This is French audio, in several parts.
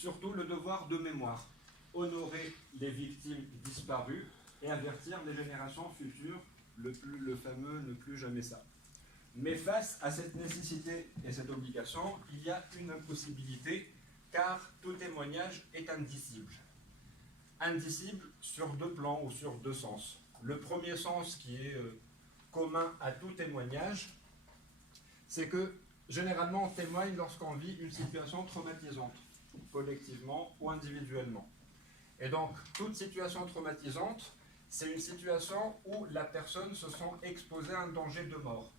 surtout le devoir de mémoire, honorer les victimes disparues et avertir les générations futures, le fameux ne plus jamais ça. Mais face à cette nécessité et cette obligation, il y a une impossibilité, car tout témoignage est indicible. Indicible sur deux plans ou sur deux sens. Le premier sens qui est commun à tout témoignage, c'est que généralement on témoigne lorsqu'on vit une situation traumatisante, collectivement ou individuellement. Et donc, toute situation traumatisante, c'est une situation où la personne se sent exposée à un danger de mort.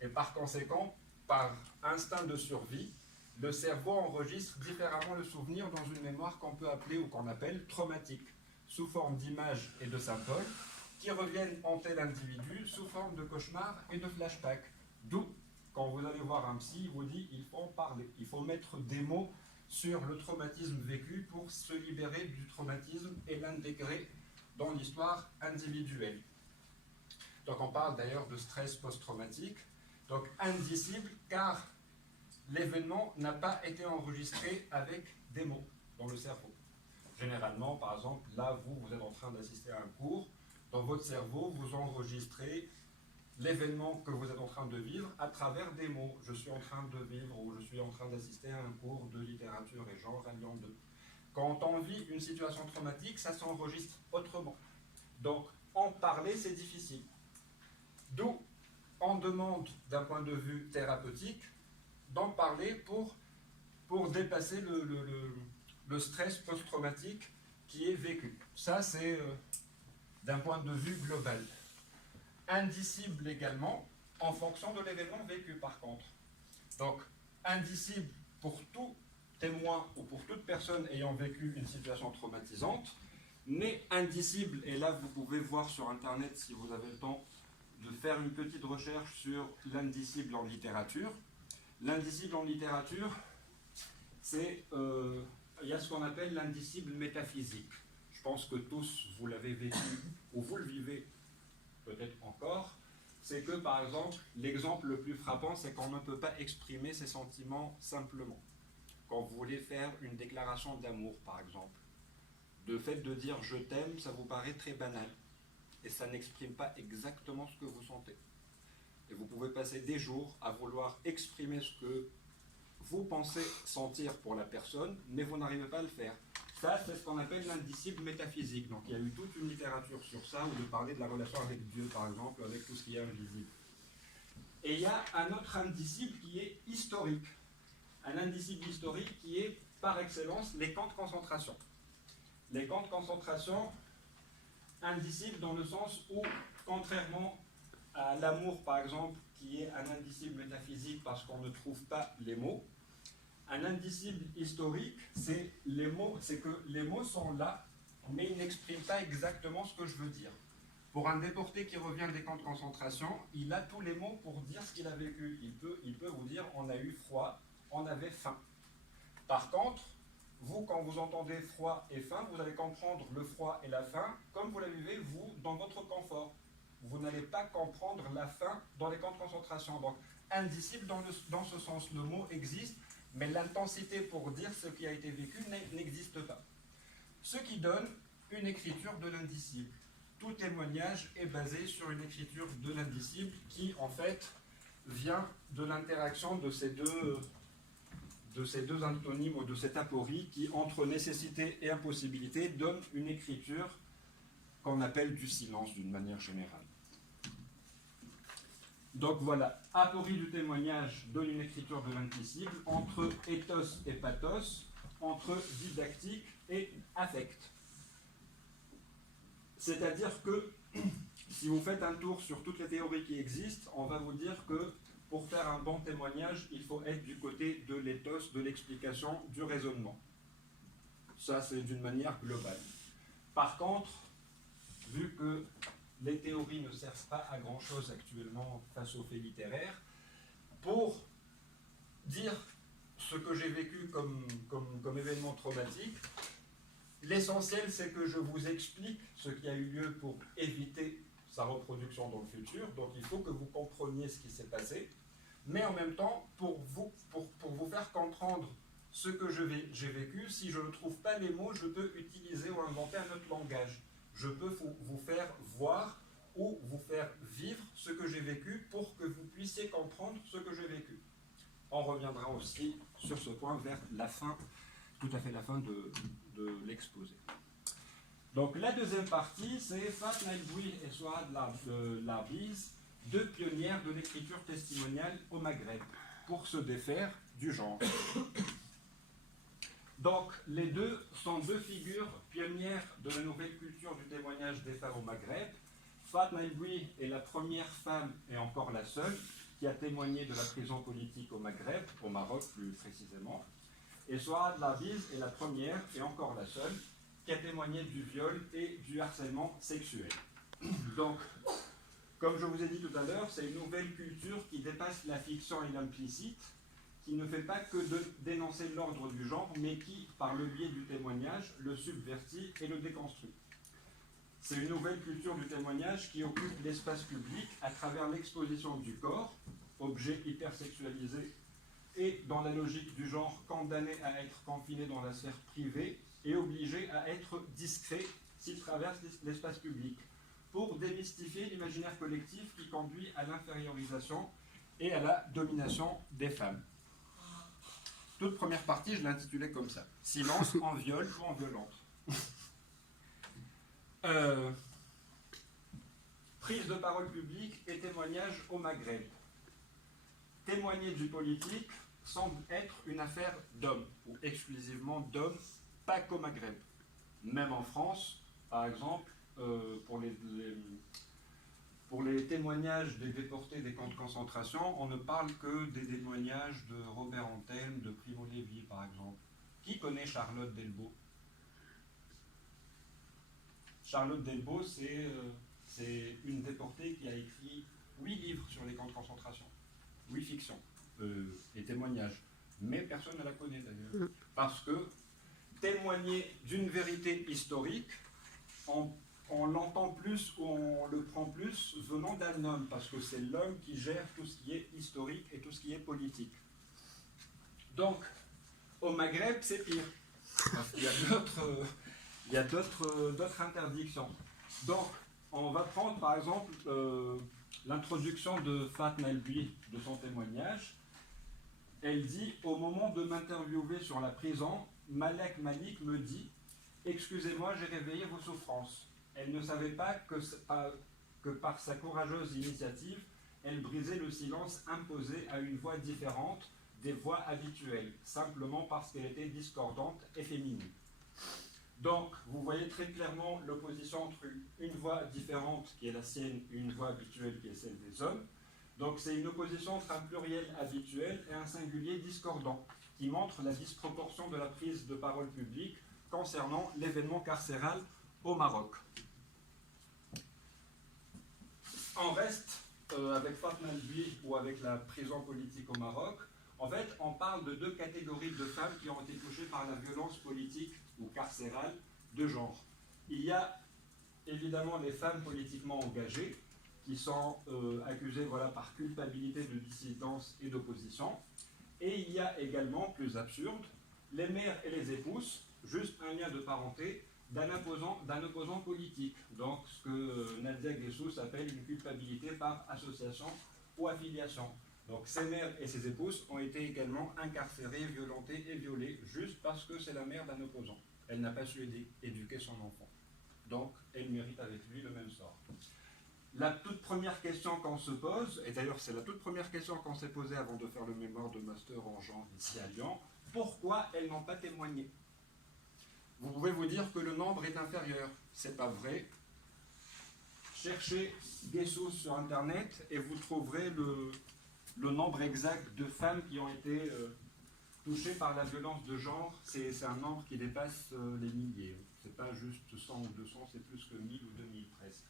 Et par conséquent, par instinct de survie, le cerveau enregistre différemment le souvenir dans une mémoire qu'on peut appeler ou qu'on appelle traumatique, sous forme d'images et de symboles, qui reviennent hanter l'individu sous forme de cauchemars et de flashbacks. D'où, quand vous allez voir un psy, il vous dit il faut en parler, il faut mettre des mots sur le traumatisme vécu pour se libérer du traumatisme et l'intégrer dans l'histoire individuelle. Donc on parle d'ailleurs de stress post-traumatique, donc indicible car l'événement n'a pas été enregistré avec des mots dans le cerveau. Généralement, par exemple, là, vous êtes en train d'assister à un cours, dans votre cerveau, vous enregistrez l'événement que vous êtes en train de vivre à travers des mots. Je suis en train de vivre ou je suis en train d'assister à un cours de littérature et genre à Lyon 2. Quand on vit une situation traumatique, ça s'enregistre autrement. Donc, en parler, c'est difficile. D'où on demande, d'un point de vue thérapeutique, d'en parler pour dépasser le stress post-traumatique qui est vécu. Ça, c'est d'un point de vue global. Indicible également en fonction de l'événement vécu par contre. Donc, indicible pour tout témoin ou pour toute personne ayant vécu une situation traumatisante, mais indicible, et là vous pouvez voir sur internet si vous avez le temps de faire une petite recherche sur l'indicible en littérature. L'indicible en littérature, c'est, il y a ce qu'on appelle l'indicible métaphysique. Je pense que tous vous l'avez vécu ou vous le vivez peut-être encore, c'est que par exemple, l'exemple le plus frappant, c'est qu'on ne peut pas exprimer ses sentiments simplement. Quand vous voulez faire une déclaration d'amour, par exemple, le fait de dire je t'aime, ça vous paraît très banal, et ça n'exprime pas exactement ce que vous sentez. Et vous pouvez passer des jours à vouloir exprimer ce que vous pensez sentir pour la personne, mais vous n'arrivez pas à le faire. Ça, c'est ce qu'on appelle l'indicible métaphysique. Donc, il y a eu toute une littérature sur ça, où de parler de la relation avec Dieu, par exemple, avec tout ce qui est invisible. Et il y a un autre indicible qui est historique. Un indicible historique qui est, par excellence, les camps de concentration. Les camps de concentration, indicibles dans le sens où, contrairement à l'amour, par exemple, qui est un indicible métaphysique parce qu'on ne trouve pas les mots, un indicible historique, c'est que les mots sont là, mais ils n'expriment pas exactement ce que je veux dire. Pour un déporté qui revient des camps de concentration, il a tous les mots pour dire ce qu'il a vécu. Il peut vous dire on a eu froid, on avait faim. Par contre, vous, quand vous entendez froid et faim, vous allez comprendre le froid et la faim comme vous la vivez, vous, dans votre confort. Vous n'allez pas comprendre la faim dans les camps de concentration. Donc, indicible dans ce sens, le mot existe, mais l'intensité pour dire ce qui a été vécu n'existe pas. Ce qui donne une écriture de l'indicible. Tout témoignage est basé sur une écriture de l'indicible qui, en fait, vient de l'interaction de ces deux antonymes ou de cette aporie qui, entre nécessité et impossibilité, donne une écriture qu'on appelle du silence d'une manière générale. Donc voilà, aporie du témoignage donne une écriture de l'indicible entre ethos et pathos, entre didactique et affect. C'est-à-dire que si vous faites un tour sur toutes les théories qui existent, on va vous dire que pour faire un bon témoignage, il faut être du côté de l'ethos, de l'explication, du raisonnement. Ça, c'est d'une manière globale. Par contre, vu que les théories ne servent pas à grand-chose actuellement face aux faits littéraires, pour dire ce que j'ai vécu comme événement traumatique, l'essentiel, c'est que je vous explique ce qui a eu lieu pour éviter sa reproduction dans le futur. Donc, il faut que vous compreniez ce qui s'est passé, mais en même temps, pour vous faire comprendre ce que j'ai vécu. Si je ne trouve pas les mots, je peux utiliser ou inventer un autre langage. Je peux vous faire voir ou vous faire vivre ce que j'ai vécu pour que vous puissiez comprendre ce que j'ai vécu. On reviendra aussi sur ce point vers la fin, tout à fait la fin de l'exposé. Donc la deuxième partie, c'est Fatma El Bouhi et Souad Larbiz, deux pionnières de l'écriture testimoniale au Maghreb, pour se défaire du genre. Donc les deux sont deux figures pionnières de la nouvelle culture du témoignage des femmes au Maghreb. Fatma El Bouhi est la première femme, et encore la seule, qui a témoigné de la prison politique au Maghreb, au Maroc plus précisément. Et Souad Larbiz est la première, et encore la seule, qui a témoigné du viol et du harcèlement sexuel. Donc, comme je vous ai dit tout à l'heure, c'est une nouvelle culture qui dépasse la fiction et l'implicite, qui ne fait pas que de dénoncer l'ordre du genre, mais qui, par le biais du témoignage, le subvertit et le déconstruit. C'est une nouvelle culture du témoignage qui occupe l'espace public à travers l'exposition du corps, objet hypersexualisé, et dans la logique du genre condamné à être confiné dans la sphère privée et obligé à être discret s'il traverse l'espace public, pour démystifier l'imaginaire collectif qui conduit à l'infériorisation et à la domination des femmes. Toute première partie, je l'intitulais comme ça. Silence en viol ou en violente. Prise de parole publique et témoignage au Maghreb. Témoigner du politique semble être une affaire d'hommes, ou exclusivement d'hommes, pas qu'au Maghreb. Même en France, par exemple, pour les témoignages des déportés des camps de concentration, on ne parle que des témoignages de Robert Antelme, de Primo Levi, par exemple. Qui connaît Charlotte Delbo? Charlotte Delbo, c'est une déportée qui a écrit 8 livres sur les camps de concentration, 8 fictions et témoignages. Mais personne ne la connaît d'ailleurs. Parce que témoigner d'une vérité historique, on l'entend plus ou on le prend plus venant d'un homme, parce que c'est l'homme qui gère tout ce qui est historique et tout ce qui est politique. Donc, au Maghreb, c'est pire, parce qu'il y a d'autres interdictions. Donc, on va prendre par exemple l'introduction de Fatma El Bouhi, de son témoignage. Elle dit « Au moment de m'interviewer sur la prison, Malek Malik me dit « Excusez-moi, j'ai réveillé vos souffrances. » Elle ne savait pas que par sa courageuse initiative, elle brisait le silence imposé à une voix différente des voix habituelles, simplement parce qu'elle était discordante et féminine. Donc, vous voyez très clairement l'opposition entre une voix différente qui est la sienne et une voix habituelle qui est celle des hommes. Donc, c'est une opposition entre un pluriel habituel et un singulier discordant, qui montre la disproportion de la prise de parole publique concernant l'événement carcéral au Maroc. On reste avec Fatma El Bouhi ou avec la prison politique au Maroc. En fait, on parle de deux catégories de femmes qui ont été touchées par la violence politique ou carcérale de genre. Il y a évidemment les femmes politiquement engagées qui sont accusées par culpabilité de dissidence et d'opposition. Et il y a également, plus absurde, les mères et les épouses, juste un lien de parenté, d'un opposant politique. Donc ce que Nadia Guessous appelle une culpabilité par association ou affiliation. Donc ces mères et ces épouses ont été également incarcérées, violentées et violées juste parce que c'est la mère d'un opposant. Elle n'a pas su éduquer son enfant. Donc elle mérite avec lui le même sort. La toute première question qu'on se pose, et d'ailleurs c'est la toute première question qu'on s'est posée avant de faire le mémoire de master en genre ici à Lyon, pourquoi elles n'ont pas témoigné? Vous pouvez vous dire que le nombre est inférieur. C'est pas vrai. Cherchez Guessous sur Internet et vous trouverez le nombre exact de femmes qui ont été touchées par la violence de genre. C'est un nombre qui dépasse les milliers. C'est pas juste 100 ou 200, c'est plus que 1000 ou 2000 presque.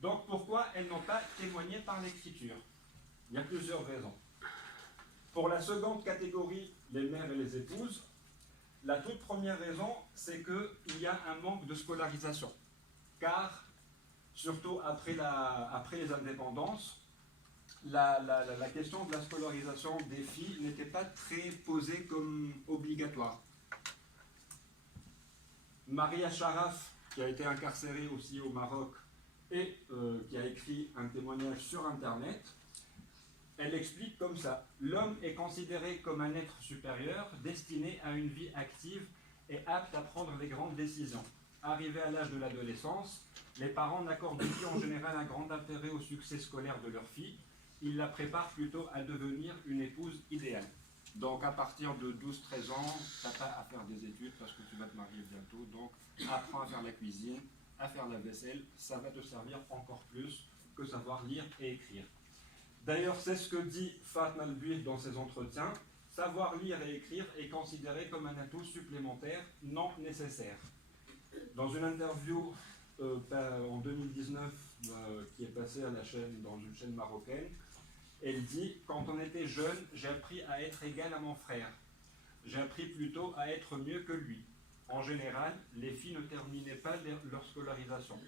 Donc pourquoi elles n'ont pas témoigné par l'écriture? Il y a plusieurs raisons. Pour la seconde catégorie, les mères et les épouses, la toute première raison, c'est qu'il y a un manque de scolarisation. Car, surtout après les indépendances, la question de la scolarisation des filles n'était pas très posée comme obligatoire. Maria Sharaf, qui a été incarcérée aussi au Maroc et qui a écrit un témoignage sur Internet, elle explique comme ça. L'homme est considéré comme un être supérieur, destiné à une vie active et apte à prendre les grandes décisions. Arrivé à l'âge de l'adolescence, les parents n'accordent plus en général un grand intérêt au succès scolaire de leur fille. Ils la préparent plutôt à devenir une épouse idéale. Donc à partir de 12-13 ans, tu n'as pas à faire des études parce que tu vas te marier bientôt. Donc apprends à faire la cuisine, à faire la vaisselle. Ça va te servir encore plus que savoir lire et écrire. D'ailleurs, c'est ce que dit Fatma El-Buid dans ses entretiens. Savoir lire et écrire est considéré comme un atout supplémentaire non nécessaire. Dans une interview en 2019 qui est passée à la chaîne, dans une chaîne marocaine, elle dit « Quand on était jeune, j'ai appris à être égal à mon frère. J'ai appris plutôt à être mieux que lui. En général, les filles ne terminaient pas leur scolarisation.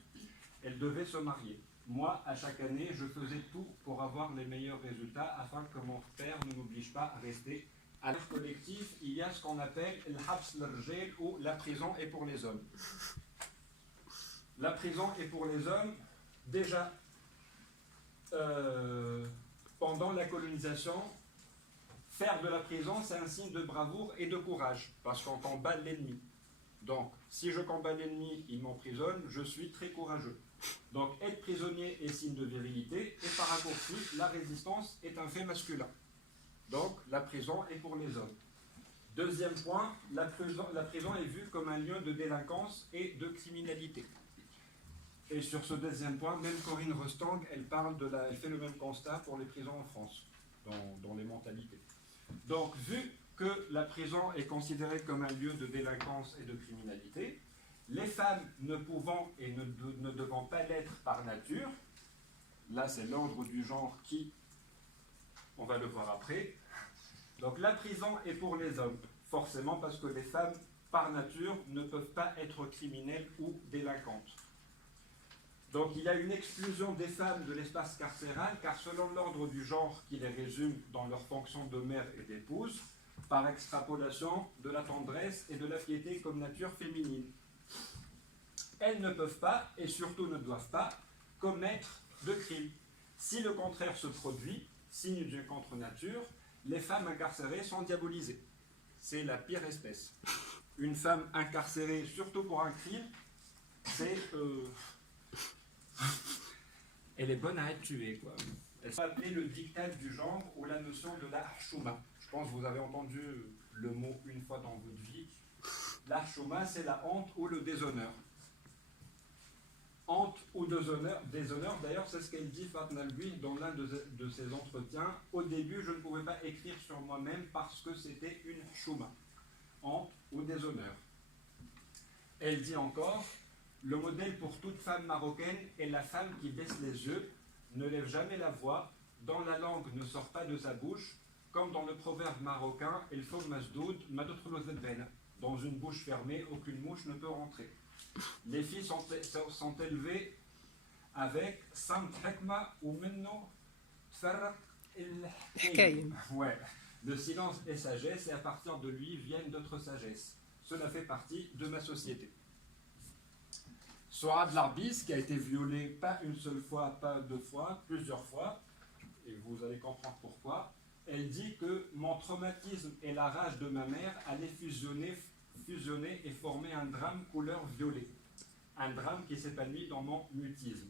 Elles devaient se marier. Moi, à chaque année, je faisais tout pour avoir les meilleurs résultats afin que mon père ne m'oblige pas à rester. À l'ère collective, il y a ce qu'on appelle le habs al-rjal ou la prison est pour les hommes. La prison est pour les hommes, déjà, pendant la colonisation, faire de la prison, c'est un signe de bravoure et de courage, parce qu'on combat l'ennemi. Donc, si je combats l'ennemi, il m'emprisonne, je suis très courageux. Donc, être prisonnier est signe de virilité, et par raccourci, la résistance est un fait masculin. Donc, la prison est pour les hommes. Deuxième point, la prison est vue comme un lieu de délinquance et de criminalité. Et sur ce deuxième point, même Corinne Rostang, elle fait le même constat pour les prisons en France, dans les mentalités. Donc, vu que la prison est considérée comme un lieu de délinquance et de criminalité, les femmes ne pouvant et ne devant pas l'être par nature, là c'est l'ordre du genre qui, on va le voir après, donc la prison est pour les hommes, forcément parce que les femmes par nature ne peuvent pas être criminelles ou délinquantes. Donc il y a une exclusion des femmes de l'espace carcéral, car selon l'ordre du genre qui les résume dans leur fonction de mère et d'épouse, par extrapolation de la tendresse et de la piété comme nature féminine. Elles ne peuvent pas, et surtout ne doivent pas, commettre de crimes. Si le contraire se produit, signe d'une contre-nature, les femmes incarcérées sont diabolisées. C'est la pire espèce. Une femme incarcérée, surtout pour un crime, c'est... elle est bonne à être tuée, quoi. Elle s'appelait le diktat du genre ou la notion de la hchouma. Je pense que vous avez entendu le mot une fois dans votre vie. La hchouma, c'est la honte ou le déshonneur. Honte ou déshonneur, d'ailleurs, c'est ce qu'elle dit Fatma El-Buid dans l'un de ses entretiens. Au début, je ne pouvais pas écrire sur moi-même parce que c'était une hchouma. Honte ou déshonneur. Elle dit encore, le modèle pour toute femme marocaine est la femme qui baisse les yeux, ne lève jamais la voix, dont la langue ne sort pas de sa bouche, comme dans le proverbe marocain, El Fog Masdoud, dans une bouche fermée, aucune mouche ne peut rentrer. Les filles sont élevées avec Samt Hekma ou Menno Tfarrak el Ouais, le silence est sagesse et à partir de lui viennent d'autres sagesses. Cela fait partie de ma société. Souad Larbis, qui a été violée pas une seule fois, pas deux fois, plusieurs fois, et vous allez comprendre pourquoi, elle dit que mon traumatisme et la rage de ma mère allaient fusionner et former un drame couleur violet. Un drame qui s'épanouit dans mon mutisme.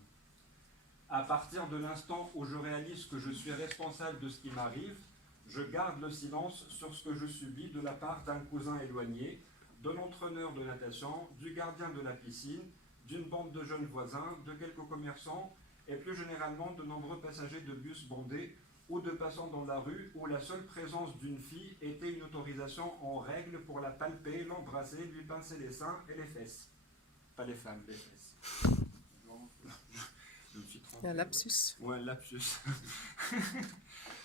À partir de l'instant où je réalise que je suis responsable de ce qui m'arrive, je garde le silence sur ce que je subis de la part d'un cousin éloigné, de l'entraîneur de natation, du gardien de la piscine, d'une bande de jeunes voisins, de quelques commerçants et plus généralement de nombreux passagers de bus bondés ou de passants dans la rue où la seule présence d'une fille était une autorisation en règle pour la palper, l'embrasser, lui pincer les seins et les fesses. Pas les femmes, les fesses. Un lapsus. Ouais, un lapsus.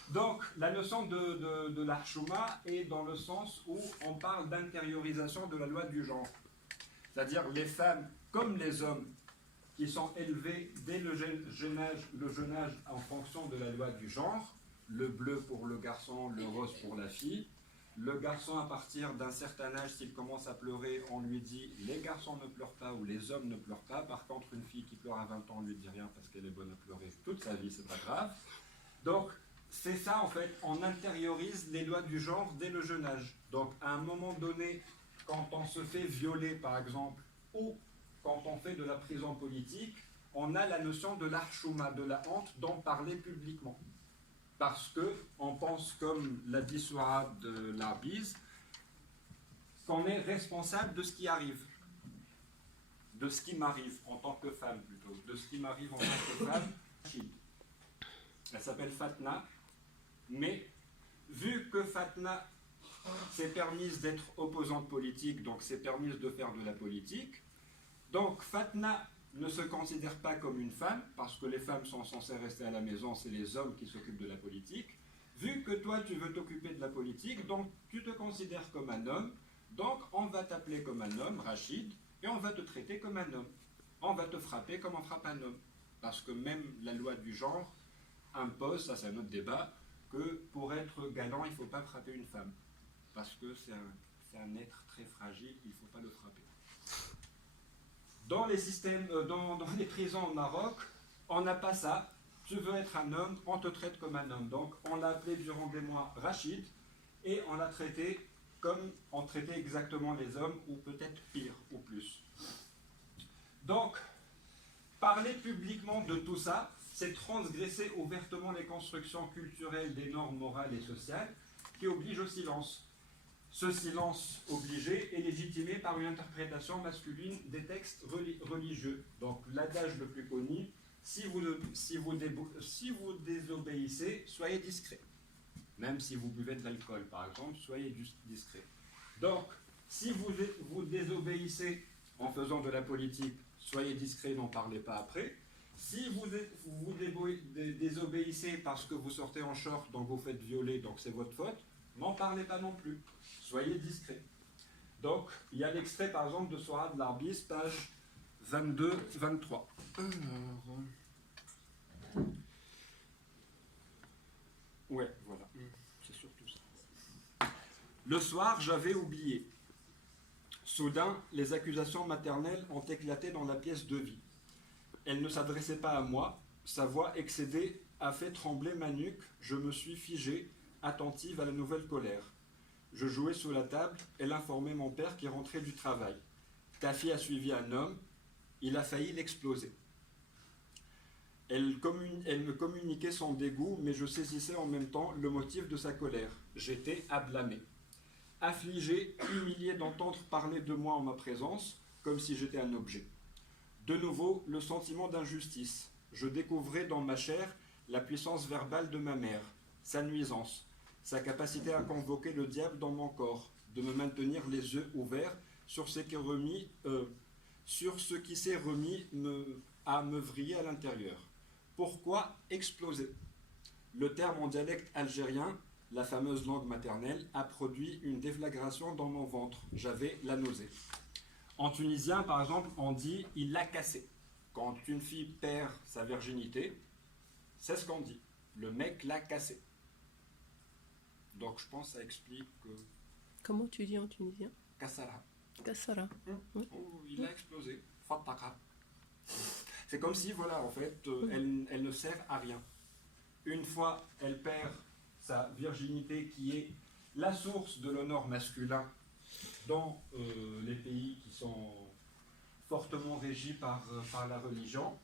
Donc, la notion de la hchouma est dans le sens où on parle d'intériorisation de la loi du genre. C'est-à-dire les femmes comme les hommes qui sont élevés dès le jeune âge en fonction de la loi du genre, le bleu pour le garçon, le rose pour la fille. Le garçon, à partir d'un certain âge, s'il commence à pleurer, on lui dit « les garçons ne pleurent pas » ou « les hommes ne pleurent pas ». Par contre, une fille qui pleure à 20 ans, on ne lui dit rien parce qu'elle est bonne à pleurer toute sa vie, c'est pas grave. Donc, c'est ça en fait, on intériorise les lois du genre dès le jeune âge. Donc, à un moment donné, quand on se fait violer, par exemple, ou quand on fait de la prison politique, on a la notion de l'archouma, de la honte, d'en parler publiquement. Parce qu'on pense, comme l'a dit Sourad de l'Arbiz, qu'on est responsable de ce qui arrive. De ce qui m'arrive en tant que femme, plutôt. De ce qui m'arrive en tant que femme. Elle s'appelle Fatna. Mais, vu que Fatna s'est permise d'être opposante politique, donc s'est permise de faire de la politique, donc Fatna ne se considère pas comme une femme, parce que les femmes sont censées rester à la maison, c'est les hommes qui s'occupent de la politique. Vu que toi, tu veux t'occuper de la politique, donc tu te considères comme un homme, donc on va t'appeler comme un homme, Rachid, et on va te traiter comme un homme. On va te frapper comme on frappe un homme. Parce que même la loi du genre impose, ça c'est un autre débat, que pour être galant, il ne faut pas frapper une femme. Parce que c'est un être très fragile, il ne faut pas le frapper. Dans les systèmes, dans les prisons au Maroc, on n'a pas ça. Tu veux être un homme, on te traite comme un homme. Donc on l'a appelé durant des mois Rachid, et on l'a traité comme on traitait exactement les hommes, ou peut-être pire, ou plus. Donc, parler publiquement de tout ça, c'est transgresser ouvertement les constructions culturelles des normes morales et sociales qui obligent au silence. Ce silence obligé est légitimé par une interprétation masculine des textes religieux. Donc l'adage le plus connu, si vous désobéissez, soyez discret. Même si vous buvez de l'alcool, par exemple, soyez discret. Donc, si vous désobéissez en faisant de la politique, soyez discret, n'en parlez pas après. Si vous désobéissez parce que vous sortez en short, donc vous faites violer, donc c'est votre faute, n'en parlez pas non plus. Soyez discret. Donc, il y a l'extrait, par exemple, de Sourad de l'Arbiz, page 22-23. Ouais, voilà. C'est surtout ça. Le soir, j'avais oublié. Soudain, les accusations maternelles ont éclaté dans la pièce de vie. Elle ne s'adressait pas à moi. Sa voix excédée a fait trembler ma nuque. Je me suis figé, attentive à la nouvelle colère. Je jouais sous la table. Elle informait mon père qui rentrait du travail. Ta fille a suivi un homme. Il a failli l'exploser. Elle me communiquait son dégoût, mais je saisissais en même temps le motif de sa colère. J'étais à blâmer. Affligé, humilié d'entendre parler de moi en ma présence, comme si j'étais un objet. De nouveau, le sentiment d'injustice. Je découvrais dans ma chair la puissance verbale de ma mère, sa nuisance, sa capacité à convoquer le diable dans mon corps, de me maintenir les yeux ouverts sur ce qui s'est remis à me vriller à l'intérieur. Pourquoi exploser? Le terme en dialecte algérien, la fameuse langue maternelle, a produit une déflagration dans mon ventre. J'avais la nausée. En tunisien, par exemple, on dit « il l'a cassé ». Quand une fille perd sa virginité, c'est ce qu'on dit. Le mec l'a cassé. Donc je pense que ça explique que... Comment tu dis en tunisien? Kassara. Kassara. Il a explosé. Fataka. C'est comme si, voilà, en fait, elle ne sert à rien. Une fois, elle perd sa virginité qui est la source de l'honneur masculin dans les pays qui sont fortement régis par la religion.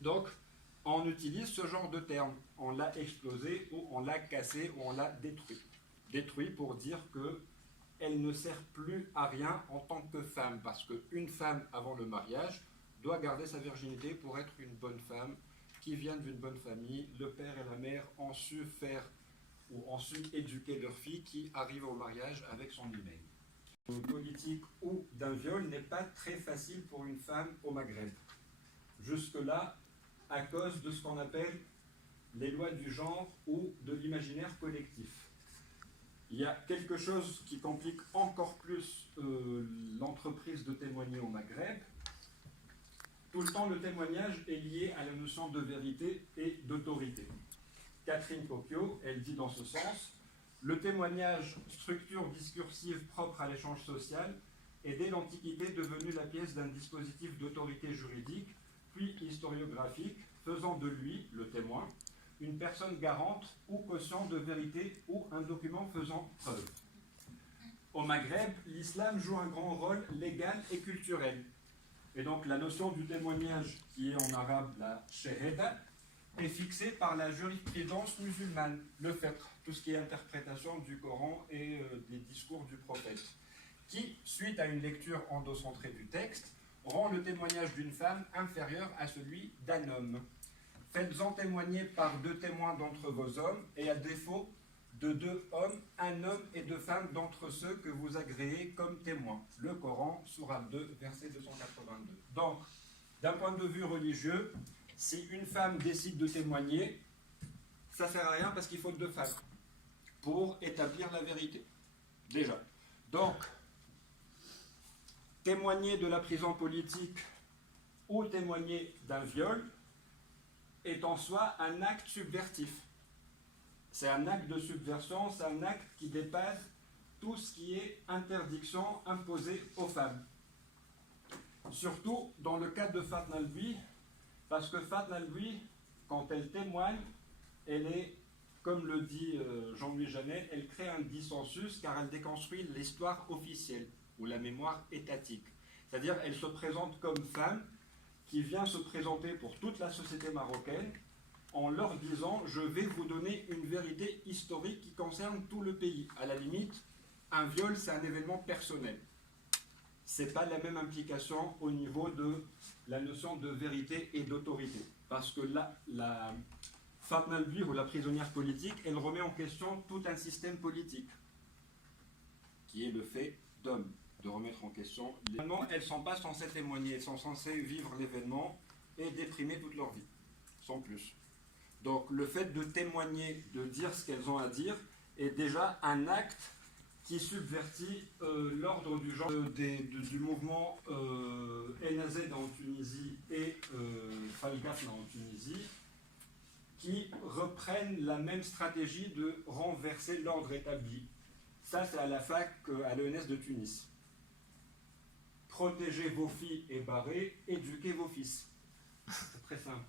Donc, on utilise ce genre de terme. On l'a explosé, ou on l'a cassé, ou on l'a détruit. Détruit pour dire qu'elle ne sert plus à rien en tant que femme, parce qu'une femme, avant le mariage, doit garder sa virginité pour être une bonne femme, qui vient d'une bonne famille. Le père et la mère ont su faire, ou ont su éduquer leur fille qui arrive au mariage avec son hymen. Politique ou d'un viol n'est pas très facile pour une femme au Maghreb. Jusque-là, à cause de ce qu'on appelle les lois du genre ou de l'imaginaire collectif. Il y a quelque chose qui complique encore plus l'entreprise de témoigner au Maghreb. Tout le temps, le témoignage est lié à la notion de vérité et d'autorité. Catherine Pocchio, elle dit dans ce sens, le témoignage, structure discursive propre à l'échange social, est dès l'Antiquité devenu la pièce d'un dispositif d'autorité juridique, puis historiographique, faisant de lui, le témoin, une personne garante ou caution de vérité ou un document faisant preuve. Au Maghreb, l'islam joue un grand rôle légal et culturel. Et donc la notion du témoignage, qui est en arabe la shahada, est fixée par la jurisprudence musulmane, le fiqh, tout ce qui est interprétation du Coran et des discours du prophète, qui, suite à une lecture endocentrée du texte, rend le témoignage d'une femme inférieur à celui d'un homme. Faites-en témoigner par 2 témoins d'entre vos hommes, et à défaut de 2 hommes, un homme et 2 femmes d'entre ceux que vous agréez comme témoins. Le Coran, sourate 2, verset 282. Donc, d'un point de vue religieux, si une femme décide de témoigner, ça ne sert à rien parce qu'il faut 2 femmes pour établir la vérité. Déjà. Donc, témoigner de la prison politique ou témoigner d'un viol est en soi un acte subversif. C'est un acte de subversion, c'est un acte qui dépasse tout ce qui est interdiction imposée aux femmes. Surtout dans le cas de Fatna Al-Bui, parce que Fatna Al-Bui, quand elle témoigne, elle est, comme le dit Jean-Louis Janet, elle crée un dissensus car elle déconstruit l'histoire officielle ou la mémoire étatique. C'est-à-dire elle se présente comme femme qui vient se présenter pour toute la société marocaine en leur disant « je vais vous donner une vérité historique qui concerne tout le pays ». À la limite, un viol, c'est un événement personnel. Ce n'est pas la même implication au niveau de la notion de vérité et d'autorité. Parce que la Fatna Al-Bui ou la prisonnière politique, elle remet en question tout un système politique, qui est le fait d'homme, de remettre en question. Finalement, elles ne sont pas censées témoigner, elles sont censées vivre l'événement et déprimer toute leur vie, sans plus. Donc le fait de témoigner, de dire ce qu'elles ont à dire, est déjà un acte qui subvertit l'ordre du genre du mouvement NAZ en Tunisie et Falgafna en Tunisie, qui reprennent la même stratégie de renverser l'ordre établi. Ça, c'est à la fac, à l'ENS de Tunis. Protégez vos filles et barrez, éduquez vos fils. C'est très simple.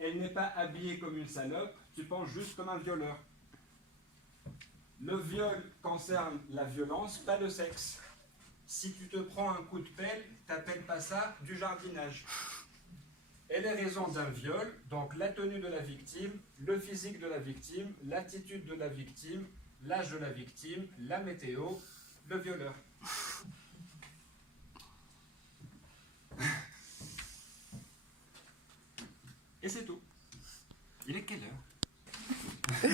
Elle n'est pas habillée comme une salope, tu penses juste comme un violeur. Le viol concerne la violence, pas le sexe. Si tu te prends un coup de pelle, t'appelles pas ça du jardinage. Et les raisons d'un viol, donc la tenue de la victime, le physique de la victime, l'attitude de la victime, l'âge de la victime, la météo, le violeur. Et c'est tout. Il est quelle heure ?